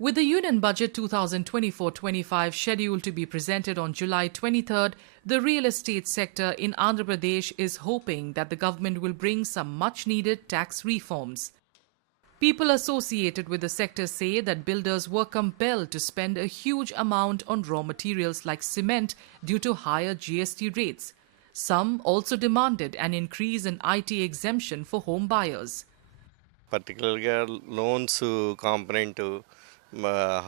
With the Union Budget 2024-25 scheduled to be presented on July 23rd, the real estate sector in Andhra Pradesh is hoping that the government will bring some much-needed tax reforms. People associated with the sector say that builders were compelled to spend a huge amount on raw materials like cement due to higher GST rates. Some also demanded an increase in IT exemption for home buyers. Particularly loans component,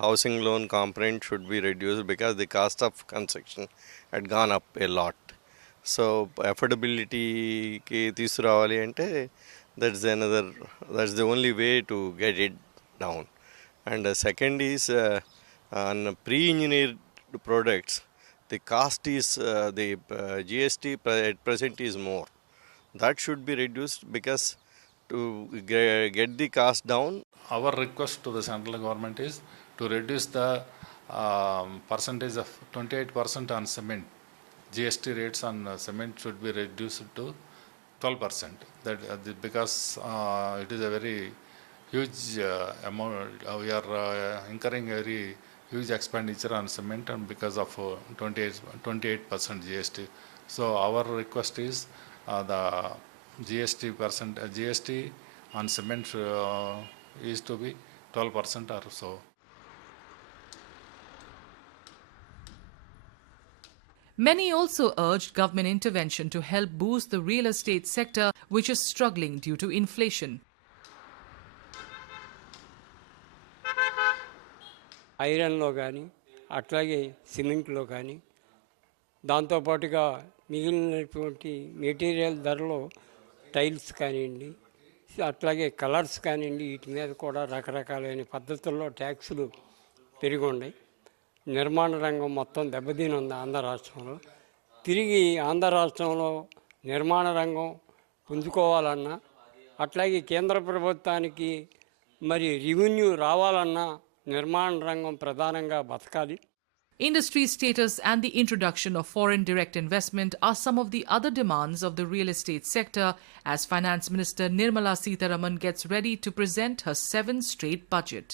housing loan component should be reduced because the cost of construction had gone up a lot. So affordability ki తీసుకురావాలి ante that's the only way to get it down. And the second is on pre-engineered products, the cost is the GST at present is more. That should be reduced because to get the cost down. Our request to the central government is to reduce the percentage of 28% on cement. GST rates on cement should be reduced to 12%. That because it is a very huge amount. We are incurring very huge expenditure on cement, and because of 28% GST. So our request is the GST on cement is to be 12% or so. Many also urged government intervention to help boost the real estate sector, which is struggling due to inflation. ఐరన్లో కానీ అట్లాగే సిమెంట్లో కానీ దాంతోపాటుగా మిగిలినటువంటి material ధరలో tiles కానివ్వండి అట్లాగే colours కానివ్వండి వీటి మీద కూడా రకరకాలైన పద్ధతుల్లో ట్యాక్సులు పెరిగి ఉన్నాయి. నిర్మాణ రంగం మొత్తం దెబ్బతిని ఉంది ఆంధ్ర రాష్ట్రంలో. తిరిగి ఆంధ్ర రాష్ట్రంలో నిర్మాణ రంగం పుంజుకోవాలన్నా అట్లాగే కేంద్ర ప్రభుత్వానికి మరి రెవెన్యూ రావాలన్నా నిర్మాణ రంగం ప్రధానంగా బతకాలి. Industry status and the introduction of foreign direct investment are some of the other demands of the real estate sector as Finance Minister Nirmala Sitharaman gets ready to present her 7th straight budget.